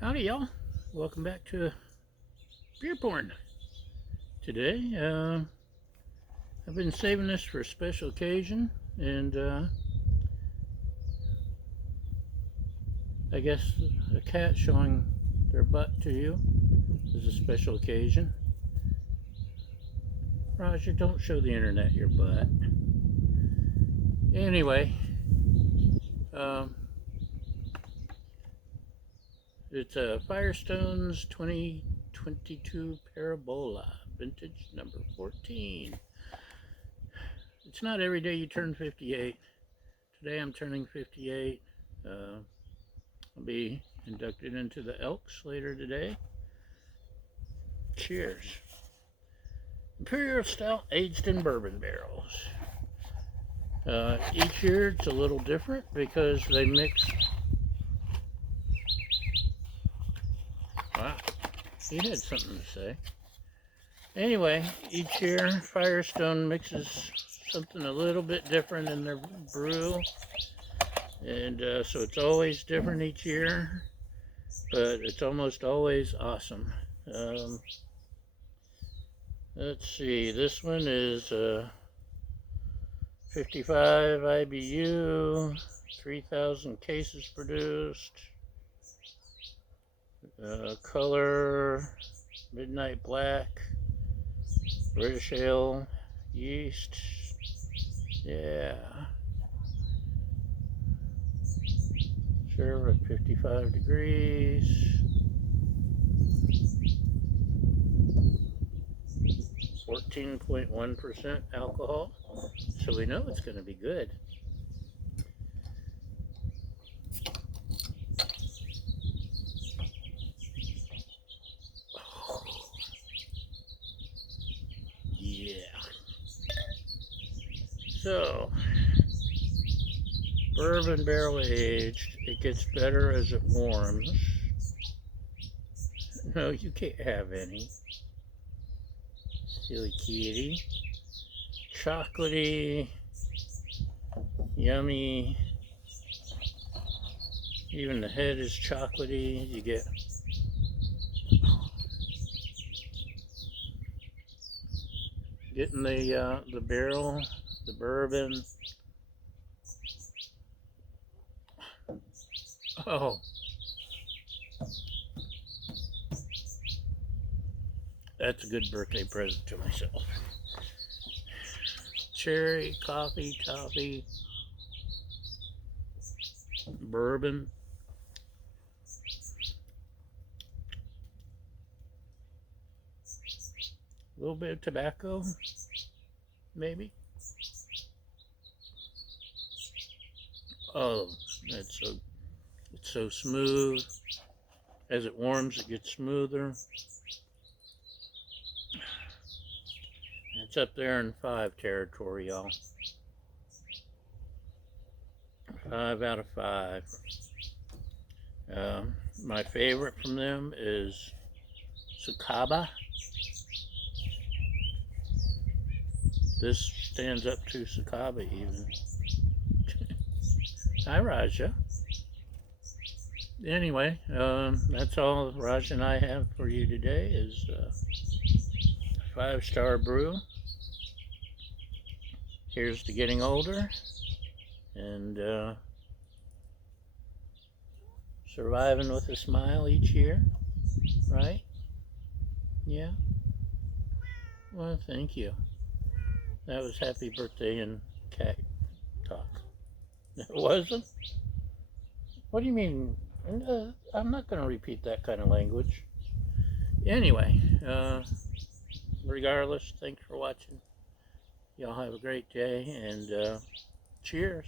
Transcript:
Howdy, y'all. Welcome back to Beer Porn. Today, I've been saving this for a special occasion, and I guess a cat showing their butt to you is a special occasion. Roger, don't show the internet your butt. Anyway, it's a Firestone's 2022 Parabola, vintage number 14. It's not every day you turn 58. Today I'm turning 58. I'll be inducted into the Elks later today. Cheers. Imperial Stout aged in bourbon barrels. Each year it's a little different because they mix. Wow, he had something to say. Anyway, each year Firestone mixes something a little bit different in their brew, and so it's always different each year, but it's almost always awesome. Let's see, this one is 55 IBU, 3,000 cases produced. Color, midnight black, British ale, yeast, yeah. Serve at 55 degrees. 14.1% alcohol, so we know it's going to be good. Yeah. So, bourbon barrel aged, it gets better as it warms. No, you can't have any. Silly kitty. Chocolatey, yummy. Even the head is chocolatey. You get getting the barrel, the bourbon. Oh, that's a good birthday present to myself. Cherry, coffee, toffee, bourbon. A little bit of tobacco, maybe. Oh, it's so smooth. As it warms, it gets smoother. It's up there in 5 territory, y'all. 5 out of 5. My favorite from them is Sakaba. This stands up to Sakaba even. Hi, Raja. Anyway, that's all Raj and I have for you today is 5-star brew. Here's to getting older and surviving with a smile each year, right? Yeah? Well, thank you. That was happy birthday and cat talk. It wasn't? What do you mean? I'm not going to repeat that kind of language. Anyway, regardless, thanks for watching. Y'all have a great day and cheers.